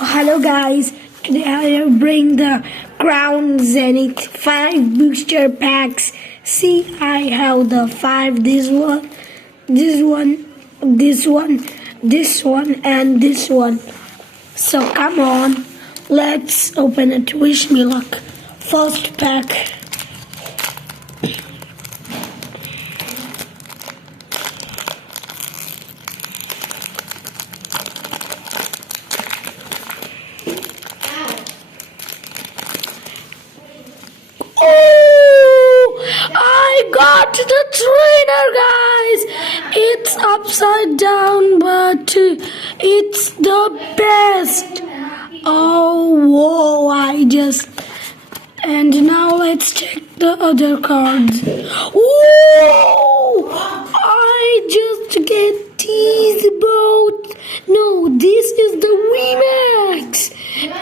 Hello guys, today I will bring the Crown Zenith 5 booster packs. See, I have the 5, this one, and this one. So come on, let's open it. Wish me luck. First pack. I got the trainer, guys. It's upside down, but it's the best. Oh, whoa, and now let's check the other cards. Whoa! I just get these both. No, this is the VMAX,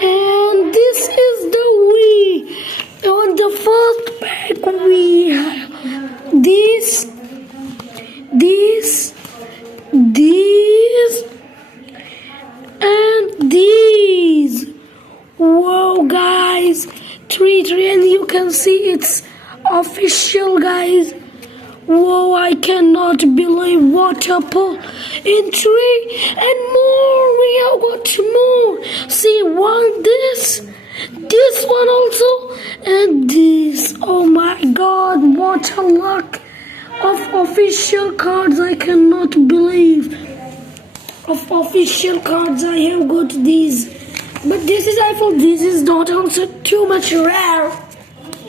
and this is the Wii. On the first pack we have these, and these. Whoa, guys, 3 and you can see it's official, guys. Whoa, I cannot believe water pull in 3 and more. We have got more. See, this one also, and this. Oh my god, what a luck of official cards. I cannot believe. Of official cards I have got these. But I thought this is not also too much rare.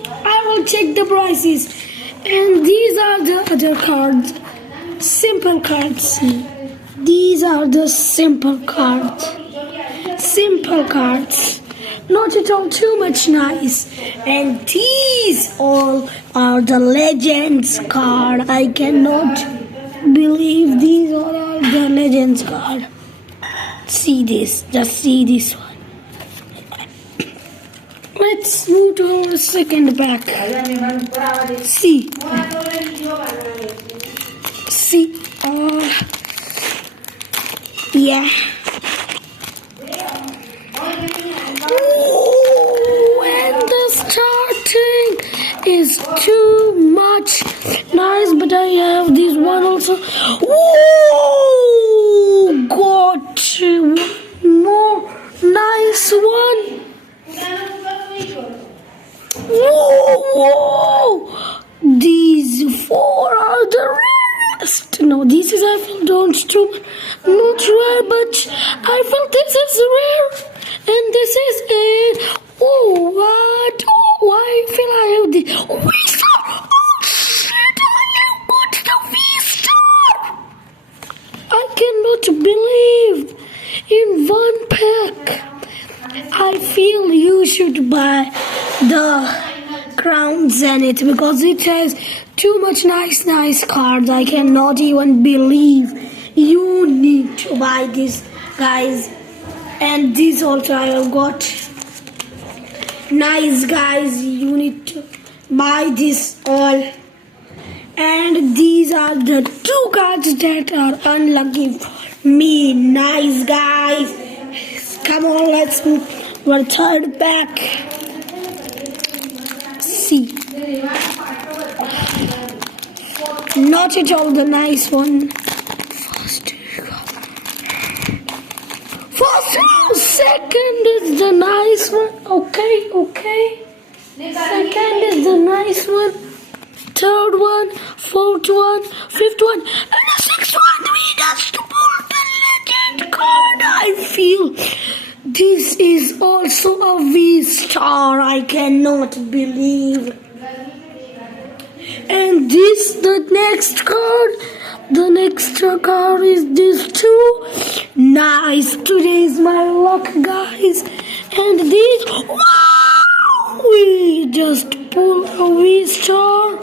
I will check the prices. And these are the other cards. Simple cards. These are the simple cards. Simple cards. Not at all too much nice. And these all are the Legends card. I cannot believe these all are the Legends card. See this. Just see this one. Let's move to our second pack. See. Yeah. Ooh, and the starting is too much nice, but I have this one also. Ooh, got one more nice one. Whoa! These 4 are the rarest. No, this is I feel not rare, but I feel this is rare, and this is it. Oh, what? Oh, I feel I have the V-Star. Oh shit! I have got the V-Star. I cannot believe in one pack. I feel you should buy the Crown Zenith because it has too much nice cards. I cannot even believe you need to buy this, guys. And this also I have got nice, guys. You need to buy this all. And these are the 2 cards that are unlucky for me. Nice, guys. Come on, let's move to our third pack. See. Not at all the nice one. Second is the nice one. Okay. Second is the nice one. Third one, fourth one, fifth one, and the 6th one. We just pulled the legend card. I feel this is also a V-Star. I cannot believe. And this, the next card is this too. Nice. Today is my luck, guys. And this, wow! We just pulled a V-Star.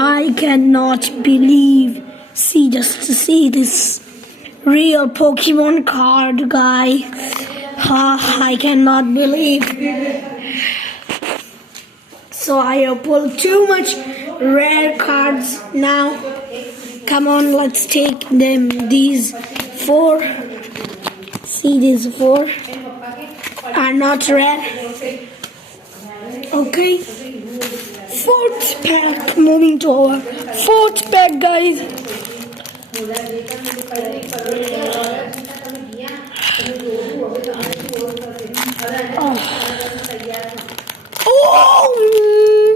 I cannot believe. Just to see this real Pokemon card, guy. I cannot believe. So I have pulled too much rare cards now. Come on, let's take them. These 4 See, these four are not rare. Okay. Fourth pack. Moving to our fourth pack, guys. Oh,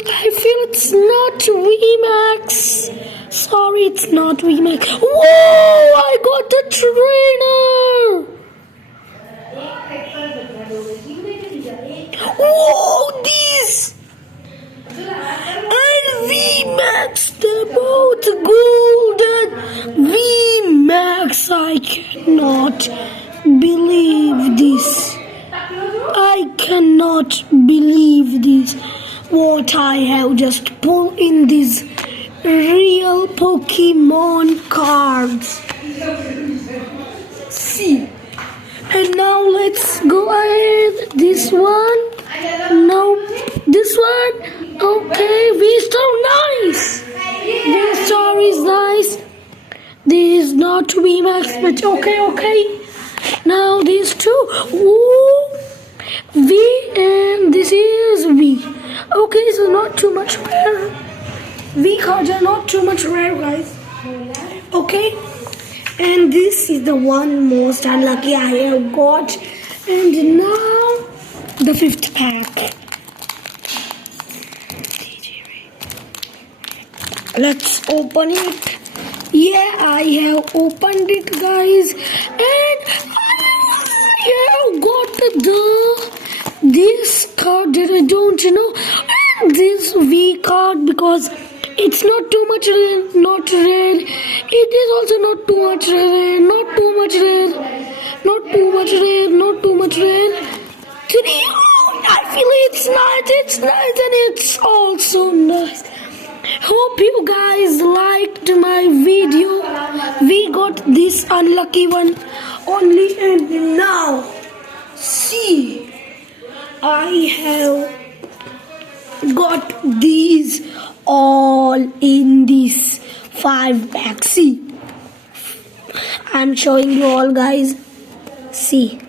I feel it's not VMAX. Sorry, it's not VMAX. Whoa, I got the trainer. Whoa, these. And VMAX, they're both golden. VMAX, I cannot believe this. I cannot believe this. What I have just pulled in these real Pokemon cards. See. And now let's go ahead. This one. No. This one. Okay. V-Star, nice. V-Star is nice. This is not VMAX, but okay. Now these two. Ooh. V and this is V. Okay, so not too much rare. V cards are not too much rare, guys. Okay, and this is the one most unlucky I have got. And now the fifth pack. Let's open it. Yeah, I have opened it, guys, and I have got this card that I don't know, and this V card because it's not too much rare, not rare. It is also not too much rare, not too much rare, not too much rare, not too much rare. Three. Oh, I feel it's nice, and it's also nice. Hope you guys liked my video. We got this unlucky one only, and now see, I have got these all in this 5 pack. See, I'm showing you all, guys. See.